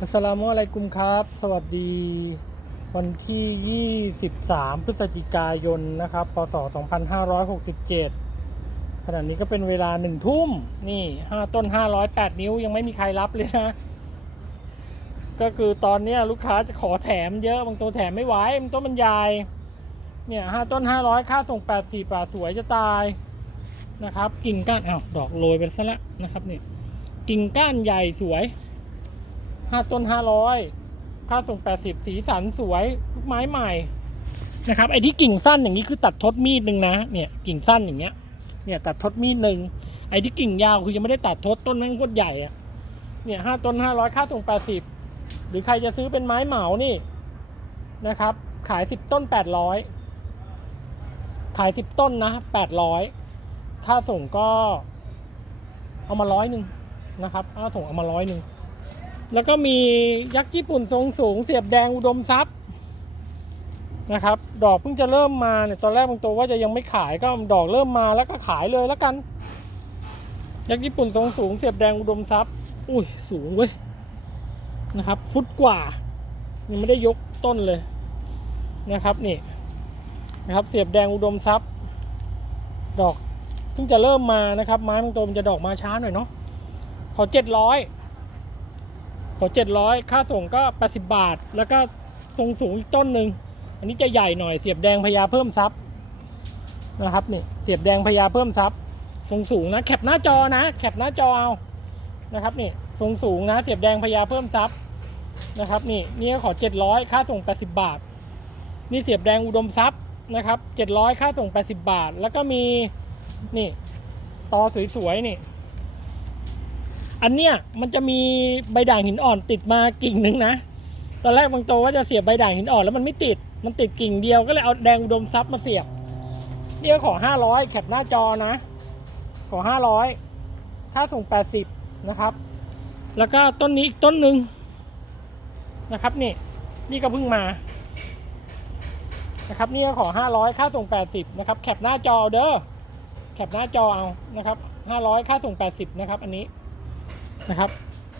อัสสลามุอะลัยกุมครับ สวัสดีวันที่ 23 พฤศจิกายนนะครับ พศ 2567 ขณะนี้ก็เป็นเวลาหนึ่งทุ่ม นี่ 5 ต้น 508 นิ้วยังไม่มีใครรับเลยนะ ก็คือตอนนี้ลูกค้าจะขอแถมเยอะบางตัวแถมไม่ไหวบางตัวมันใหญ่เนี่ย 5 ต้น 500 ค่าส่ง 84บาสวยจะตายนะครับ กิ่งก้านอ้าวดอกโรยไปซะแล้วนะครับเนี่ยกิ่งก้านใหญ่สวย ห้าต้นห้าร้อยค่าส่งแปดสิบสีสันสวยลูกไม้ใหม่นะครับไอ้ที่กิ่งสั้นอย่างนี้คือตัดทดมีดหนึ่งนะเนี่ยกิ่งสั้นอย่างเงี้ยเนี่ยตัดทดมีดหนึ่งไอ้ที่กิ่งยาวคือยังไม่ได้ตัดทดต้นแม่งโคตรใหญ่อะเนี่ยห้าต้นห้าร้อยค่าส่งแปดสิบหรือใครจะซื้อเป็นไม้เหมานี่นะครับ ขายสิบต้นแปดร้อยขายสิบต้นนะแปดร้อยค่าส่งก็ เอามาร้อยหนึ่งนะครับค่าส่งเอามาร้อยหนึ่ง แล้วก็มียักษ์ญี่ปุ่นทรงสูง เสียบแดงอุดมทรัพย์นะครับ ดอกเพิ่งจะเริ่มมาเนี่ยตอนแรกบางตัวว่าจะยังไม่ขายก็ดอกเริ่มมาแล้วก็ขายเลยแล้วกัน ยักษ์ญี่ปุ่นทรงสูง เสียบแดงอุดมทรัพย์ อุ้ยสูงเว้ยนะครับ ฟุตกว่า ยังไม่ได้ยกต้นเลยนะครับนี่นะครับ เสียบแดงอุดมทรัพย์ ดอกเพิ่งจะเริ่มมานะครับ ไม้บางตัวมันจะดอกมาช้าหน่อยเนาะขอเจ็ดร้อย ขอเจ็ดร้อยค่าส่งก็แปดสิบาท แล้วก็ทรงสูงอีกต้นหนึ่งอันนี้จะใหญ่หน่อยเสียบแดงพญาเพิ่มซับนะครับนี่เสียบแดงพญาเพิ่มซับทรงสูงนะแคปหน้าจอนะแคปหน้าจอเอานะครับนี่ทรงสูงนะเสียบแดงพญาเพิ่มซับนะครับนี่นี่ก็ขอเจ็ดร้อยค่าส่งแปดสิบาท นี่เสียบแดงอุดมทรัพย์นะครับเจ็ดร้อยค่าส่งแปดสิบาท แล้วก็มีนี่ตอสวยๆนี่ อันเนี้ยมันจะมีใบด่างหินอ่อนติดมากิ่งหนึ่งนะ ตอนแรกบางตัวว่าจะเสียบใบด่างหินอ่อนแล้วมันไม่ติด มันติดกิ่งเดียวก็เลยเอาแดงอุดมทรัพย์มาเสียบเดียขอ500แคปหน้าจอนะ ขอ500ค่าส่ง80นะครับ แล้วก็ต้นนี้อีกต้นหนึ่งนะครับนี่ นี่ก็เพิ่งมานะครับนี่ก็ขอ500ค่าส่ง80นะครับแคปหน้าจอเด้อแคปหน้าจอเอานะครับ500ค่าส่ง80นะครับอันนี้ นะครับ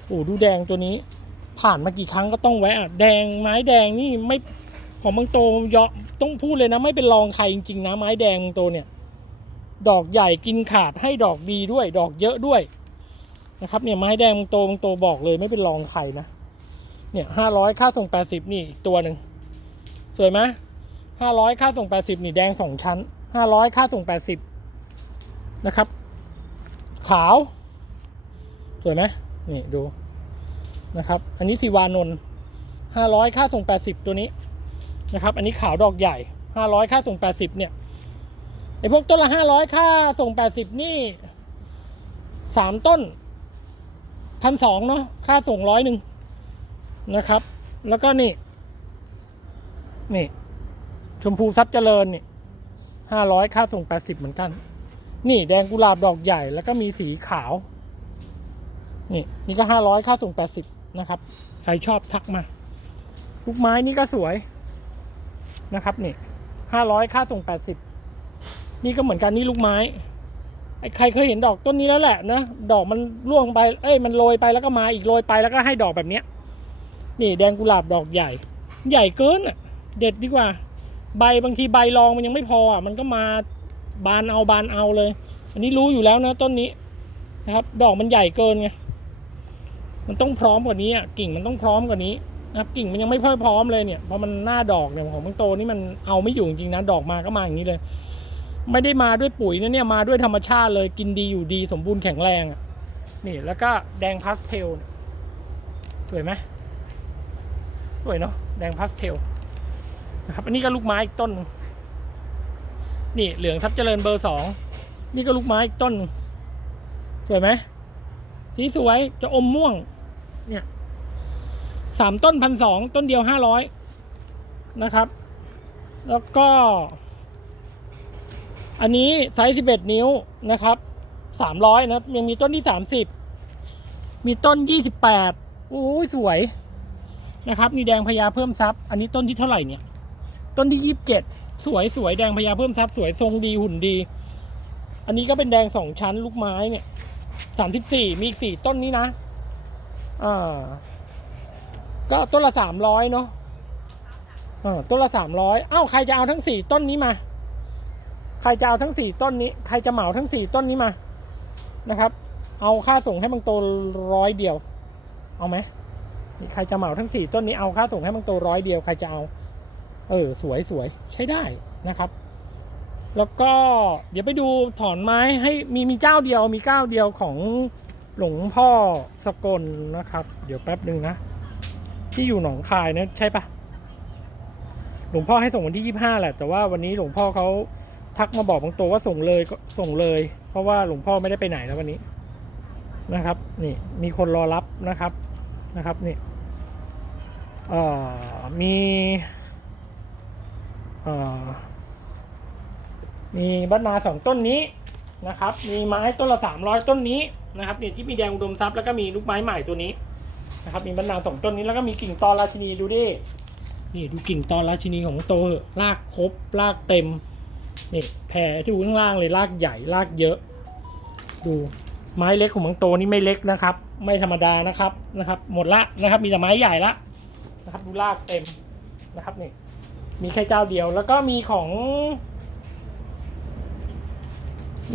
โอ้ดูแดงตัวนี้ ผ่านมากี่ครั้งก็ต้องแวะอะแดงไม้แดงนี่ไม่ของบางโตยอต้องพูดเลยนะ ไม่เป็นรองใครจริงๆนะไม้แดงบางโตเนี่ย ดอกใหญ่กินขาดให้ดอกดีด้วย ดอกเยอะด้วยนะครับเนี่ยไม้แดงบางโตบางโตบอกเลยไม่เป็นรองใครนะเนี่ยห้าร้อยค่าส่งแปดสิบนี่อีกตัวหนึ่งสวยไหมห้าร้อยค่าส่งแปดสิบนี่แดงสองชั้นห้าร้อยค่าส่งแปดสิบนะครับ ขาว วยไหมนี่ดูนะครับ อันนี้สีวานนท์ห้าร้อยค่าส่งแปดสิบตัวนี้นะครับ อันนี้ขาวดอกใหญ่ห้าร้อยค่าส่งแปดสิบเนี่ยไอพวกต้นละห้าร้อยค่าส่งแปดสิบนี่สามต้นพันสองเนาะค่าส่งร้อยหนึ่งนะครับ แล้วก็นี่ นี่ ชมพูซับเจริญนี่ห้าร้อยค่าส่งแปดสิบเหมือนกัน นี่แดงกุหลาบดอกใหญ่แล้วก็มีสีขาว นี่นี่ก็ห้าร้อยค่าส่งแปดสิบนะครับ ใครชอบทักมา ลูกไม้นี่ก็สวยนะครับนี่ห้าร้อยค่าส่งแปดสิบนี่ก็เหมือนกันนี่ลูกไม้ไอ้ใครเคยเห็นดอกต้นนี้แล้วแหละนะดอกมันร่วงไป เอ้ยมันโรยไปแล้วก็มาอีกโรยไปแล้วก็ให้ดอกแบบเนี้ย นี่แดงกุหลาบดอกใหญ่ ใหญ่เกินอะ เด็ดดีกว่า ใบบางทีใบรองมันยังไม่พออะมันก็มาบานเอาบานเอาเลย อันนี้รู้อยู่แล้วนะต้นนี้นะครับ ดอกมันใหญ่เกินไง มันต้องพร้อมกว่านี้อะกิ่งมันต้องพร้อมกว่านี้นะครับกิ่งมันยังไม่พอยพร้อมเลยเนี่ยพอมันหน้าดอกเนี่ยของบางโตนี่มันเอาไม่อยู่จริงนะดอกมาก็มาอย่างนี้เลย ไม่ได้มาด้วยปุ๋ยนะเนี่ยมาด้วยธรรมชาติเลยกินดีอยู่ดีสมบูรณ์แข็งแรงอะนี่แล้วก็แดงพาสเทลเนี่ยสวยไหมสวยเนาะแดงพาสเทลนะครับอันนี้ก็ลูกไม้อีกต้น นี่เหลืองทรัพย์เจริญเบอร์สองนี่ก็ลูกไม้อีกต้นสวยไหมสีสวยจะอมม่วง เนี่ยสามต้นพันสองต้นเดียวห้าร้อยนะครับ แล้วก็ อันนี้ไซส์สิบเอ็ดนิ้วนะครับสามร้อยนะยังมีต้นที่สามสิบมีต้นยี่สิบแปดโอ้ยสวยนะครับนี่แดงพญาเพิ่มทรัพย์อันนี้ต้นที่เท่าไหร่เนี่ย ต้นที่ยี่สิบเจ็ดสวยสวยแดงพญาเพิ่มทรัพย์สวยทรงดีหุ่นดี อันนี้ก็เป็นแดงสองชั้นลูกไม้เนี่ยสามสิบสี่มีอีกสี่ต้นนี้นะ อ่าก็ต้นละสามร้อยเนาะเออต้นละสามร้อยเอ้าใครจะเอาทั้งสี่ต้นนี้มา ใครจะเอาทั้งสี่ต้นนี้ ใครจะเหมาทั้งสี่ต้นนี้มา นะครับ เอาค่าส่งให้บางโตร้อยเดียว เอาไหมใครจะเหมาทั้งสี่ต้นนี้เอาค่าส่งให้บางโตร้อยเดียวใครจะเอา เออ สวยสวยใช้ได้นะครับแล้วก็เดี๋ยวไปดูถอนไม้ให้มีมีเจ้าเดียวมีเจ้าเดียวของ หลวงพ่อสกลนะครับ เดี๋ยวแป๊บหนึ่งนะ ที่อยู่หนองคายนะใช่ปะหลวงพ่อให้ส่งวันที่ยี่ห้าแหละ แต่ว่าวันนี้หลวงพ่อเขาทักมาบอกบางตัวว่าส่งเลยก็ส่งเลย เพราะว่าหลวงพ่อไม่ได้ไปไหนแล้ววันนี้นะครับ นี่มีคนรอรับนะครับนะครับนี่เอ่อมีเอ่อมีบ้านนาสองต้นนี้นะครับ มีไม้ต้นละสามร้อยต้นนี้ นะครับเนี่ยที่มีแดงอุดมทรัพย์แล้วก็มีลูกไม้ใหม่ตัวนี้นะครับมีมะนาวสองต้นนี้แล้วก็มีกิ่งตอราชินีดูดินี่ดูกิ่งตอราชินีของโตเหอะรากครบรากเต็มนี่แผ่ที่อยู่ข้างล่างเลยรากใหญ่รากเยอะ ดูไม้เล็กของมังโตนี่ไม่เล็กนะครับ ไม่ธรรมดานะครับนะครับ หมดละนะครับ มีแต่ไม้ใหญ่ละนะครับ ดูรากเต็มนะครับนี่มีแค่เจ้าเดียว แล้วก็มีของ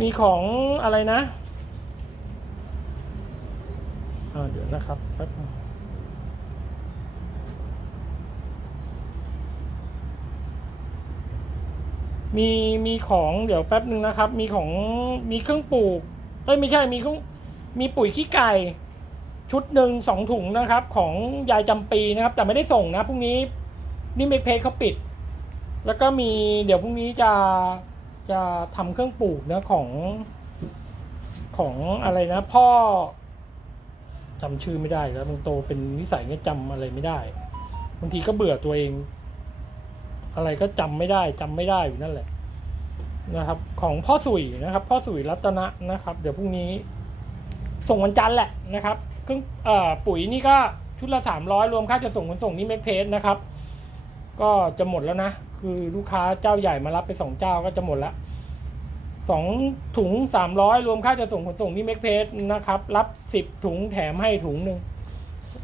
มีของอะไรนะ เดี๋ยวนะครับแป๊บนึงมีมีของเดี๋ยวแป๊บหนึ่งนะครับ มีของมีเครื่องปลูกเอ้ยไม่ใช่มีเครื่องมีปุ๋ยขี้ไก่ ชุดหนึ่งสองถุงนะครับ ของยายจำปีนะครับ แต่ไม่ได้ส่งนะพรุ่งนี้นี่เมกเพจเขาปิด แล้วก็มีเดี๋ยวพรุ่งนี้จะจะทำเครื่องปลูกนะของของอะไรนะพ่อ จำชื่อไม่ได้แล้วบางโตเป็นนิสัยเนี่ยจำอะไรไม่ได้บางทีก็เบื่อตัวเอง อะไรก็จำไม่ได้จำไม่ได้อยู่นั่นแหละ นะครับ ของพ่อสุยนะครับ พ่อสุยรัตนะนะครับ เดี๋ยวพรุ่งนี้ ส่งวันจันทร์แหละนะครับเครื่องปุ๋ยนี่ก็ชุดละสามร้อยรวมค่าจะส่งขนส่งนี่เมกเพจนะครับ ก็จะหมดแล้วนะ คือลูกค้าเจ้าใหญ่มารับไปสองเจ้าก็จะหมดละ สองถุงสามร้อยรวมค่าจะส่งขนส่งนี่เมกเพจนะครับ รับสิบถุงแถมให้ถุงหนึ่ง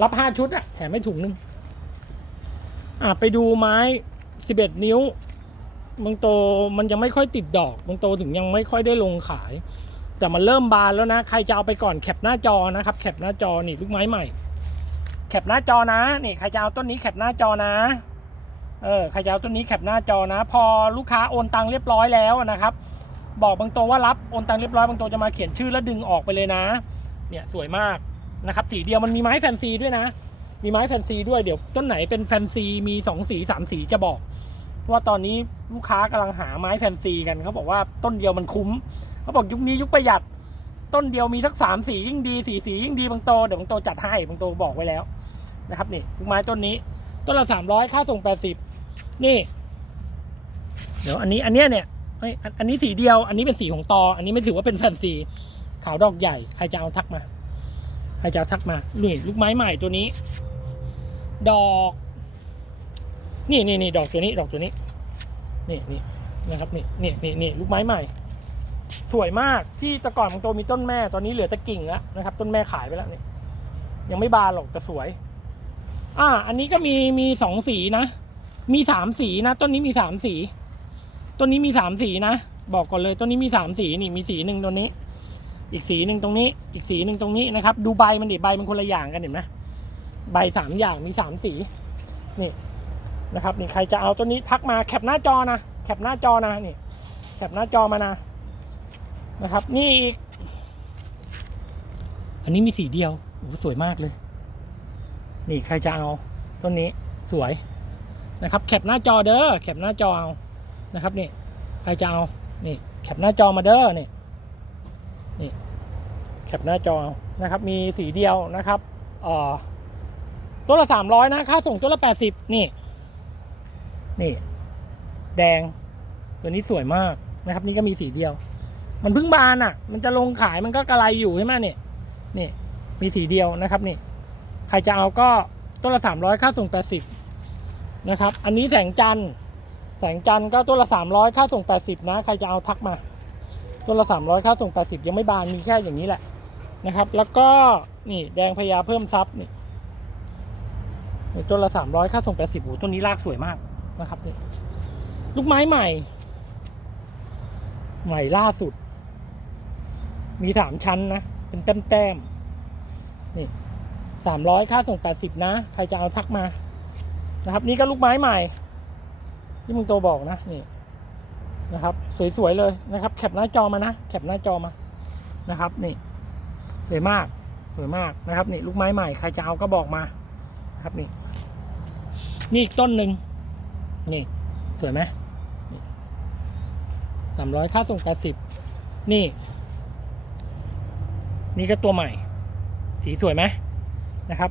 รับห้าชุดอะแถมให้ถุงหนึ่งอะไปดูไม้สิบเอ็ดนิ้วบางโตมันยังไม่ค่อยติดดอกบางโตถึงยังไม่ค่อยได้ลงขาย แต่มันเริ่มบานแล้วนะ ใครจะเอาไปก่อนแคปหน้าจอนะครับ แคปหน้าจอนี่ลูกไม้ใหม่ แคปหน้าจอนะนี่ใครจะเอาต้นนี้แคปหน้าจอนะเออใครจะเอาต้นนี้แคปหน้าจอนะ พอลูกค้าโอนตังค์เรียบร้อยแล้วนะครับ บอกบางตัวว่ารับโอนตังค์เรียบร้อยบางตัวจะมาเขียนชื่อแล้วดึงออกไปเลยนะ เนี่ยสวยมากนะครับสีเดียวมันมีไม้แฟนซีด้วยนะ มีไม้แฟนซีด้วยเดี๋ยวต้นไหนเป็นแฟนซีมีสองสีสามสีจะบอกว่าตอนนี้ลูกค้ากำลังหาไม้แฟนซีกันเขาบอกว่าต้นเดียวมันคุ้มเขาบอกยุคนี้ยุคประหยัด ต้นเดียวมีสักสามสียิ่งดีสีสียิ่งดีบางโตเดี๋ยวบางโตจัดให้บางโตบอกไว้แล้วนะครับนี่ลูกไม้ต้นนี้ต้นละสามร้อยค่าส่งแปดสิบนี่ เดี๋ยวอันนี้อันเนี้ยเนี่ย เอ้ยอันอันนี้สีเดียว อันนี้เป็นสีของตอ อันนี้ไม่ถือว่าเป็นแฟนซีขาวดอกใหญ่ ใครจะเอาทักมา ใครจะเอาทักมา นี่ลูกไม้ใหม่ตัวนี้ ดอก นี่นี่นี่ดอกตัวนี้ ดอกตัวนี้ นี่นี่นะครับนี่นี่นี่นี่ลูกไม้ใหม่ สวยมากที่แต่ก่อนมันโตมีต้นแม่ ตอนนี้เหลือแต่กิ่งแล้วนะครับ ต้นแม่ขายไปแล้วนี่ ยังไม่บานหรอกแต่สวย อ่า อันนี้ก็มีมีสองสีนะ มีสามสีนะ ต้นนี้มีสามสี ต้นนี้มีสามสีนะ บอกก่อนเลยต้นนี้มีสามสีนี่มีสีหนึ่งตัวนี้ อีกสีหนึ่งตรงนี้ อีกสีหนึ่งตรงนี้นะครับ ดูใบมันดิใบมันคนละอย่างกันเห็นไหมใบสามอย่างมีสามสีนี่นะครับนี่ใครจะเอาต้นนี้ทักมาแคปหน้าจอนะแคปหน้าจอนะนี่แคปหน้าจอมานะนะครับ นี่อีก อันนี้มีสีเดียวโอ้สวยมากเลย นี่ใครจะเอาต้นนี้สวยนะครับ แคปหน้าจอเด้อแคปหน้าจอเอา นะครับนี่ใครจะเอานี่แคปหน้าจอมาเด้อนี่นี่แคปหน้าจอนะครับ มีสีเดียวนะครับเอ่อตัวละสามร้อยนะค่าส่งตัวละแปดสิบนี่ นี่ แดง ตัวนี้สวยมากนะครับ นี่ก็มีสีเดียว มันเพิ่งบานอะ มันจะลงขายมันก็กระไรอยู่ใช่ไหมเนี่ยนี่มีสีเดียวนะครับนี่ใครจะเอาก็ต้นละสามร้อยค่าส่งแปดสิบนะครับ อันนี้แสงจันทร์ แสงจันทร์ก็ต้นละสามร้อยค่าส่งแปดสิบนะ ใครจะเอาทักมาต้นละสามร้อยค่าส่งแปดสิบยังไม่บานมีแค่อย่างนี้แหละนะครับ แล้วก็นี่แดงพญาเพิ่มทรัพย์นี่ต้นละสามร้อยค่าส่งแปดสิบโอ้ต้นนี้รากสวยมากนะครับนี่ลูกไม้ใหม่ ใหม่ล่าสุด มีสามชั้นนะ เป็นแต้มแต้มๆนี่สามร้อยค่าส่งแปดสิบนะ ใครจะเอาทักมา นะครับ นี่ก็ลูกไม้ใหม่ ที่มึงโตบอกนะนี่นะครับ สวยๆเลยนะครับ แคปหน้าจอมานะแคปหน้าจอมานะครับ นี่สวยมากสวยมากนะครับ นี่ลูกไม้ใหม่ใครจะเอาก็บอกมานะครับนี่ นี่อีกต้นหนึ่งนี่ สวยไหมสามร้อยค่าส่งแปดสิบนี่ นี่ก็ตัวใหม่ สีสวยไหมนะครับ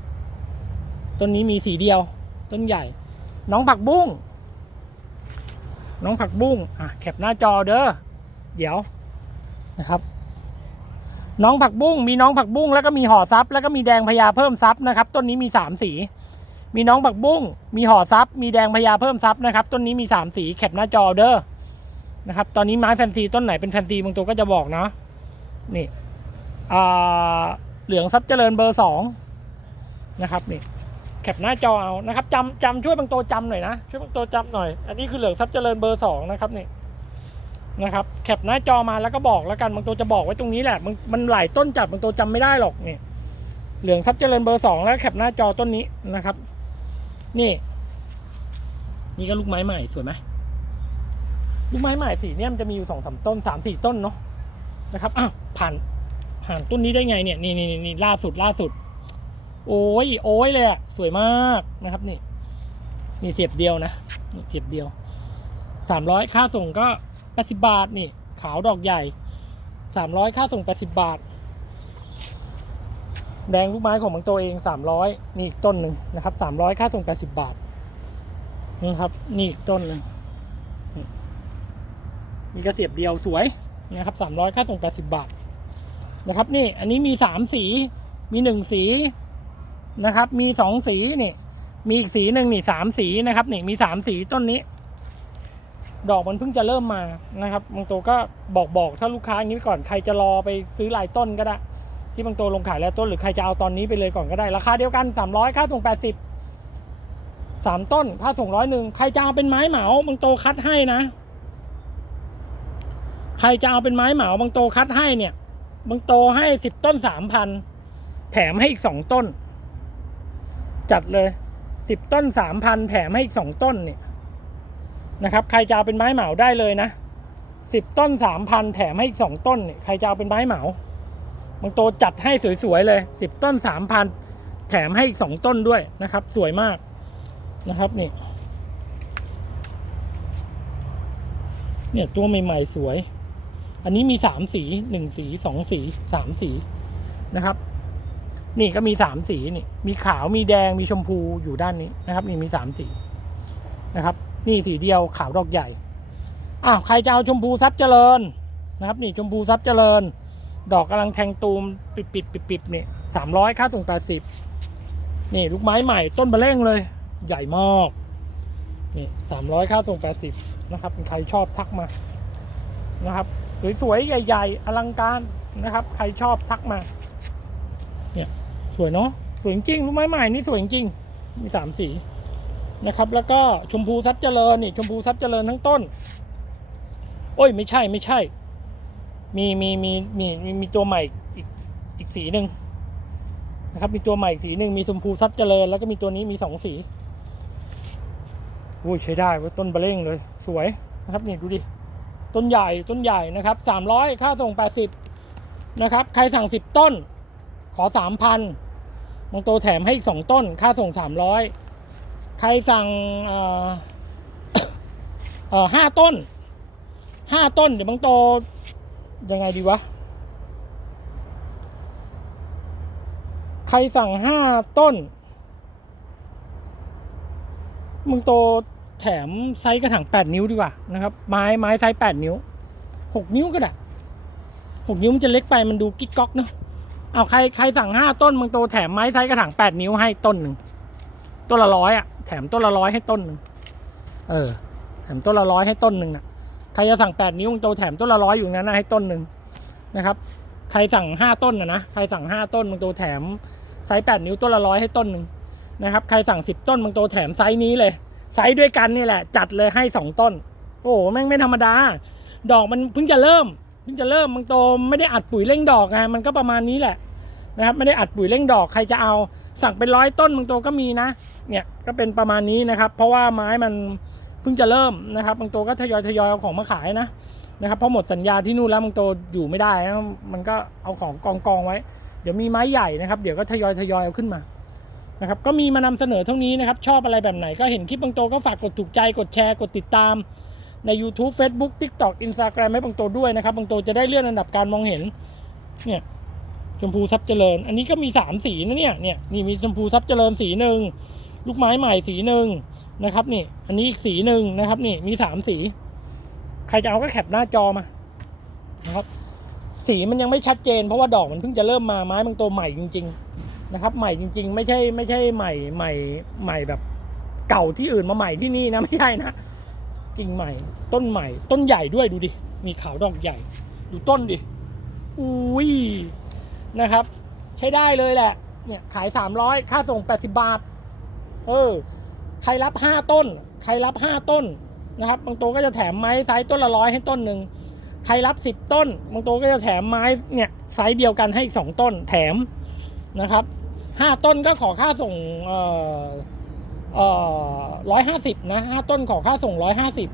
ต้นนี้มีสีเดียว ต้นใหญ่ น้องผักบุ้ง น้องผักบุ้งอะแคปหน้าจอเด้อเดี๋ยวนะครับ น้องผักบุ้งมีน้องผักบุ้งแล้วก็มีห่อซับแล้วก็มีแดงพญาเพิ่มซับนะครับต้นนี้มีสามสี มีน้องผักบุ้งมีห่อซับมีแดงพญาเพิ่มซับนะครับต้นนี้มีสามสีแคปหน้าจอเด้อนะครับตอนนี้ไม้แฟนซีต้นไหนเป็นแฟนซีบางตัวก็จะบอกนะนี่เหลืองซับเจริญเบอร์สองนะครับนี่ คปหน้าจอเอานะครับจำจำช่วยบางตัวจำหน่อยนะช่วยบางตัวจำหน่อย อันนี้คือเหลืองซับเจริญเบอร์สองนะครับนี่นะครับแคปหน้าจอมาแล้วก็บอกแล้วกันบางตัวจะบอกไว้ตรงนี้แหละมันมันหลายต้นจัดบางตัวจำไม่ได้หรอกนี่เหลืองซับเจริญเบอร์สองแล้วแคปหน้าจอต้นนี้นะครับ นี่ นี่ก็ลูกไม้ใหม่สวยไหมลูกไม้ใหม่สีเนี่ยมันจะมีอยู่สองสามต้นสามสี่ต้นเนาะนะครับอ้าวผ่านผ่านต้นนี้ได้ไงเนี่ยนี่นี่นี่ล่าสุดล่าสุด โอ้ยโอ้ยเลยอะสวยมากนะครับนี่ นี่เสียบเดียวนะนี่เสียบเดียวสามร้อยค่าส่งก็แปดสิบบาทนี่ ขาวดอกใหญ่สามร้อยค่าส่งแปดสิบบาท แดงลูกไม้ของบางตัวเองสามร้อยนี่อีกต้นหนึ่งนะครับสามร้อยค่าส่งแปดสิบบาทนะครับนี่อีกต้นหนึ่งนี่นี่ก็เสียบเดียวสวยนะครับสามร้อยค่าส่งแปดสิบบาทนะครับนี่อันนี้มีสามสีมีหนึ่งสี นะครับ มีสองสีนี่ มีอีกสีหนึ่งนี่สามสีนะครับนี่มีสามสีต้นนี้ ดอกมันเพิ่งจะเริ่มมานะครับบางตัวก็บอกบอกถ้าลูกค้าอย่างนี้ไว้ก่อนใครจะรอไปซื้อหลายต้นก็ได้ ที่บางตัวลงขายแล้วต้นหรือใครจะเอาตอนนี้ไปเลยก่อนก็ได้ ราคาเดียวกันสามร้อยค่าส่งแปดสิบสามต้นค่าส่งร้อยหนึ่งใครจะเอาเป็นไม้เหมาบางโตคัดให้นะใครจะเอาเป็นไม้เหมาบางโตคัดให้เนี่ยบางโตให้สิบต้นสามพันแถมให้อีกสองต้น จัดเลยสิบต้นสามพันแถมให้อีกสองต้นเนี่ยนะครับ ใครจะเอาเป็นไม้เหมาได้เลยนะสิบต้นสามพันแถมให้อีกสองต้นเนี่ยใครจะเอาเป็นไม้เหมาบางโตจัดให้สวยๆเลยสิบต้นสามพันแถมให้อีกสองต้นด้วยนะครับ สวยมากนะครับนี่เนี่ยตัวใหม่ๆสวย อันนี้มีสามสีหนึ่งสีสองสีสามสีนะครับ นี่ก็มีสามสีนี่ มีขาวมีแดงมีชมพูอยู่ด้านนี้นะครับ นี่มีสามสีนะครับ นี่สีเดียวขาวดอกใหญ่อ้าวใครจะเอาชมพูซับเจริญนะครับ นี่ชมพูซับเจริญ ดอกกำลังแทงตูมปิดปิดปิดปิดนี่สามร้อยค่าส่งแปดสิบนี่ลูกไม้ใหม่ต้นเบะเร่งเลย ใหญ่มากนี่สามร้อยค่าส่งแปดสิบนะครับใครชอบทักมานะครับสวยๆใหญ่ ๆ อลังการนะครับ ใครชอบทักมา สวยเนาะสวยจริงรู้ไหมใหม่นี่สวยจริงมีสามสีนะครับ แล้วก็ชมพูซับเจริญนี่ชมพูซับเจริญทั้งต้น โอ้ยไม่ใช่ไม่ใช่ มีมีมีมีมีมีตัวใหม่อีกอีกสีหนึ่งนะครับ มีตัวใหม่สีหนึ่งมีชมพูซับเจริญ แล้วก็มีตัวนี้มีสองสีอุ้ยใช้ได้ว่าต้นเบะเร่งเลย สวยนะครับนี่ดูดิต้นใหญ่ต้นใหญ่นะครับสามร้อยค่าส่งแปดสิบนะครับ ใครสั่งสิบต้น ขอสามพัน บางโตแถมให้อีกสองต้น ค่าส่งสามร้อยใครสั่งเอ่อห้าต้นห้าต้น เดี๋ยวบางโตยังไงดีวะ ใครสั่งห้าต้น มึงโตแถมไซส์กระถางแปดนิ้วดีกว่านะครับ ไม้ไม้ไซส์แปดนิ้วหกนิ้วก็ได้หกนิ้วมันจะเล็กไปมันดูกิ๊กก๊อกเนอะ เอาใครใครสั่งห้าต้นมึงโตแถมไม้ไซส์กระถางแปดนิ้วให้ต้นหนึ่งต้นละร้อยอะแถมต้นละร้อยให้ต้นหนึ่งเออ แถมต้นละร้อยให้ต้นหนึ่งน่ะใครจะสั่งแปดนิ้วมึงโตแถมต้นละร้อยอยู่นั้นนะให้ต้นหนึ่งนะครับ ใครสั่งห้าต้นนะนะใครสั่งห้าต้นมึงโตแถมไซส์แปดนิ้วต้นละร้อยให้ต้นหนึ่งนะครับใครสั่งสิบต้นบางโตแถมไซส์นี้เลยไซส์ด้วยกันนี่แหละ จัดเลยให้สองต้น โอ้โหแม่งไม่ธรรมดา ดอกมันเพิ่งจะเริ่ม พิ่งจะเริ่มบางโตไม่ได้อัดปุ๋ยเร่งดอกไงมันก็ประมาณนี้แหละนะครับไม่ได้อัดปุ๋ยเร่งดอกใครจะเอาสั่งเป็นร้อยต้นบางโตก็มีนะเนี่ยก็เป็นประมาณนี้นะครับ เพราะว่าไม้มันเพิ่งจะเริ่มนะครับบางโตก็ทยอยทยอยเอาของมาขายนะนะครับพราะหมดสัญญาที่นู่นแล้วบางโตอยู่ไม่ได้นะมันก็เอาของกองกองไว้ เดี๋ยวมีไม้ใหญ่นะครับ เดี๋ยวก็ทยอยทยอยเอาขึ้นมานะครับก็มีมานำเสนอเท่านี้นะครับ ชอบอะไรแบบไหนก็เห็นคลิปบางโตก็ฝากกดถูกใจกดแชร์กดติดตาม ใน YouTube Facebook TikTok Instagram ให้บางโตด้วยนะครับบางโตจะได้เลื่อนอันดับการมองเห็นเนี่ยชมพูซับเจริญ อันนี้ก็มีสามสีนะเนี่ยเนี่ยนี่มีชมพูซับเจริญสีหนึ่งลูกไม้ใหม่สีหนึ่งนะครับนี่อันนี้อีกสีหนึ่งนะครับนี่มีสามสี ใครจะเอาก็แคปหน้าจอมานะครับสีมันยังไม่ชัดเจน เพราะว่าดอกมันเพิ่งจะเริ่มมาไม้บางตัวใหม่จริง ๆ นะครับ ใหม่จริง ๆ ไม่ใช่ไม่ใช่ใหม่ใหม่ใหม่แบบเก่าที่อื่นมาใหม่ที่นี่นะไม่ใช่นะ กิ่งใหม่ ต้นใหม่ ต้นใหญ่ด้วยดูดิ มีขาวดอกใหญ่ ดูต้นดิ อุ้ย นะครับ ใช้ได้เลยแหละ เนี่ยขาย 300 ค่าส่ง 80 บาท เออ ใครรับ 5 ต้น ใครรับ 5 ต้นนะครับ บางตัวก็จะแถมไม้ไซส์ต้นละร้อยให้ต้นหนึ่ง ใครรับ 10 ต้น บางตัวก็จะแถมไม้เนี่ยไซส์เดียวกันให้อีก2ต้นแถมนะครับ 5 ต้นก็ขอค่าส่ง เอ่อ เอ่อร้อยห้าสิบนะห้าต้นขอค่าส่งร้อยห้าสิบ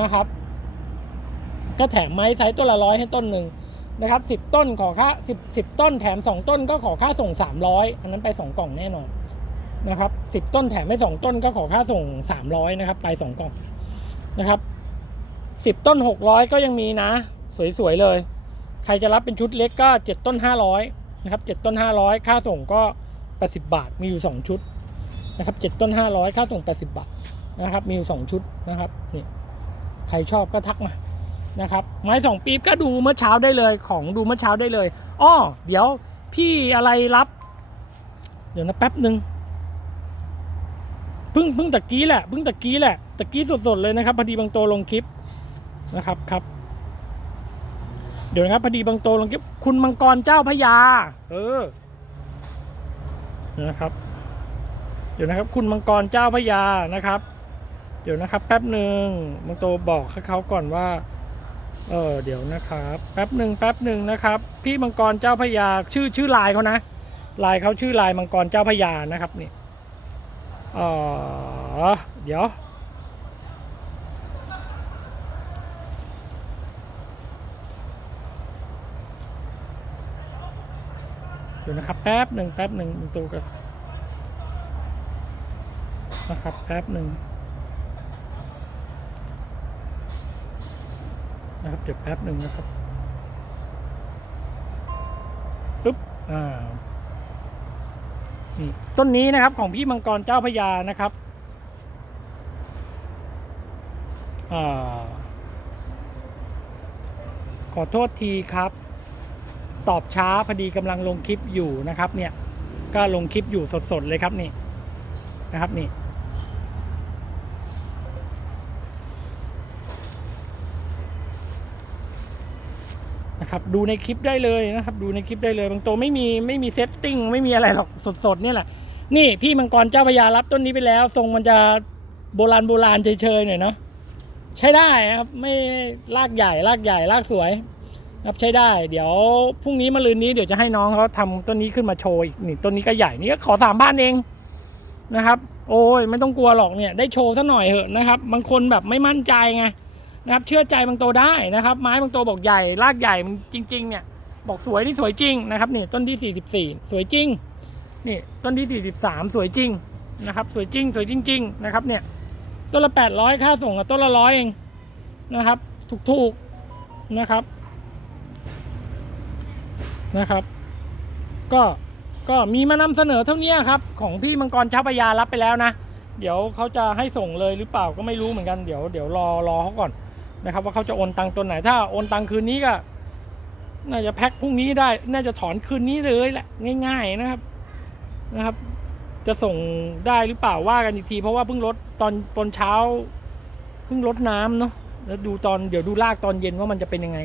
นะครับ ก็แถมไม้ไซส์ต้นละร้อยให้ต้นหนึ่งนะครับสิบต้นขอค่าสิบสิบต้นแถมสองต้นก็ขอค่าส่งสามร้อยอันนั้นไปสองกล่องแน่นอนนะครับสิบต้นแถมให้สองต้นก็ขอค่าส่งสามร้อยนะครับ ไปสองกล่องนะครับสิบต้นหกร้อยก็ยังมีนะ สวยๆเลย ใครจะรับเป็นชุดเล็กก็เจ็ดต้นห้าร้อยนะครับเจ็ดต้นห้าร้อยค่าส่งก็แปดสิบบาทมีอยู่สองชุด นะครับเจ็ดต้นห้าร้อยค่าส่งแปดสิบบาทนะครับมีอยู่สองชุดนะครับนี่ใครชอบก็ทักมานะครับไม้สองปีบก็ดูเมื่อเช้าได้เลยของดูเมื่อเช้าได้เลยอ้อเดี๋ยวพี่อะไรรับ เดี๋ยวนะแป๊บหนึ่งเพิ่งเพิ่งตะกี้แหละเพิ่งตะกี้แหละตะกี้สดๆเลยนะครับพอดีบางโตลงคลิปนะครับครับเดี๋ยวนะครับพอดีบางโตลงคลิปคุณมังกรเจ้าพระยาเออนะครับ เดี๋ยวนะครับ คุณมังกรเจ้าพยานะครับ เดี๋ยวนะครับ แป๊บหนึ่งบางโตบอกเขาก่อนว่า เออเดี๋ยวนะครับ แป๊บหนึ่งแป๊บหนึ่งนะครับ พี่มังกรเจ้าพยาชื่อชื่อลายเขานะลายเขาชื่อลายมังกรเจ้าพยานะครับนี่เออเดี๋ยวเดี๋ยวนะครับแป๊บหนึ่งแป๊บหนึ่งตัวกัน นะครับแป๊บหนึ่งนะครับเดี๋ยวแป๊บหนึ่งนะครับปึ๊บอ่านี่ต้นนี้นะครับของพี่มังกรเจ้าพระยานะครับอ่าขอโทษทีครับ ตอบช้าพอดีกำลังลงคลิปอยู่นะครับ เนี่ย ก็ลงคลิปอยู่สดๆเลยครับนี่นะครับนี่ นะครับ ดูในคลิปได้เลยนะครับ ดูในคลิปได้เลย บางตัวไม่มีไม่มีเซตติ้งไม่มีอะไรหรอกสดๆเนี่ยแหละ นี่พี่มังกรเจ้าพระยารับต้นนี้ไปแล้ว ทรงมันจะโบราณโบราณเฉยๆหน่อยเนาะใช้ได้ครับไม่ลากใหญ่ลากใหญ่ลากสวยครับใช้ได้ เดี๋ยวพรุ่งนี้มะรืนนี้เดี๋ยวจะให้น้องเขาทำต้นนี้ขึ้นมาโชว์อีกนี่ต้นนี้ก็ใหญ่นี่ก็ขอสามพันเองนะครับ โอ้ยไม่ต้องกลัวหรอกเนี่ยได้โชว์ซะหน่อยเหอะนะครับ บางคนแบบไม่มั่นใจไง นะครับเชื่อใจบางโตได้นะครับ ไม้บางโตบอกใหญ่รากใหญ่มันจริง ๆ เนี่ย บอกสวยนี่สวยจริงนะครับนี่ต้นที่ 44 สวยจริงนี่ต้นที่ 43 สวยจริงนะครับ สวยจริง สวยจริง ๆ นะครับเนี่ยต้นละ 800 ค่าส่งกับต้นละร้อยเองนะครับ ถูกๆนะครับนะครับ ก็ก็มีมานำเสนอเท่านี้ครับ ของพี่มังกรเช้าพระยารับไปแล้วนะ เดี๋ยวเขาจะให้ส่งเลยหรือเปล่าก็ไม่รู้เหมือนกันเดี๋ยวเดี๋ยวรอรอเขาก่อน นะครับว่าเขาจะโอนตังค์ตัวไหน ถ้าโอนตังค์คืนนี้ก็น่าจะแพ็คพรุ่งนี้ได้ น่าจะถอนคืนนี้เลยแหละง่าย ๆนะครับนะครับ จะส่งได้หรือเปล่าว่ากันอีกที เพราะว่าเพิ่งลดตอนตอนเช้า เพิ่งลดน้ำเนาะแล้วดูตอนเดี๋ยวดูรากตอนเย็นว่ามันจะเป็นยังไง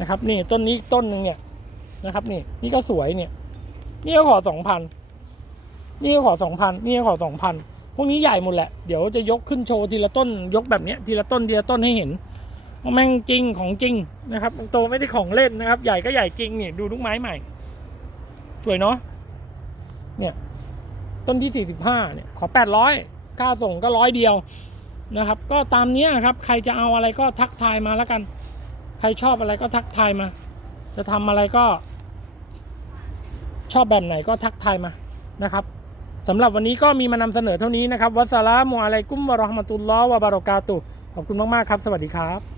นะครับ นี่ต้นนี้ต้นหนึ่งเนี่ยนะครับ นี่นี่ก็สวยเนี่ย นี่ก็ขอสองพันนี่ก็ขอสองพันนี่ก็ขอสองพันพวกนี้ใหญ่หมดแหละ เดี๋ยวจะยกขึ้นโชว์ทีละต้น ยกแบบเนี้ยทีละต้นทีละต้นให้เห็น แม่งจริงของจริงนะครับโตไม่ได้ของเล่นนะครับ ใหญ่ก็ใหญ่จริงเนี่ยดูลูกไม้ใหม่ สวยเนาะเนี่ยต้นที่ 45เนี่ยขอ 800 ค่าส่งก็ร้อยเดียวนะครับ ก็ตามนี้ครับ ใครจะเอาอะไรก็ทักทายมาแล้วกัน ใครชอบอะไรก็ทักทายมา จะทำอะไรก็ ชอบแบบไหนก็ทักทายมานะครับสำหรับวันนี้ก็มีมานำเสนอเท่านี้นะครับ วัสสลามุอะลัยกุมวะราะห์มะตุลลอฮ์วะบารอกาตุขอบคุณมาก ๆ ครับ สวัสดีครับ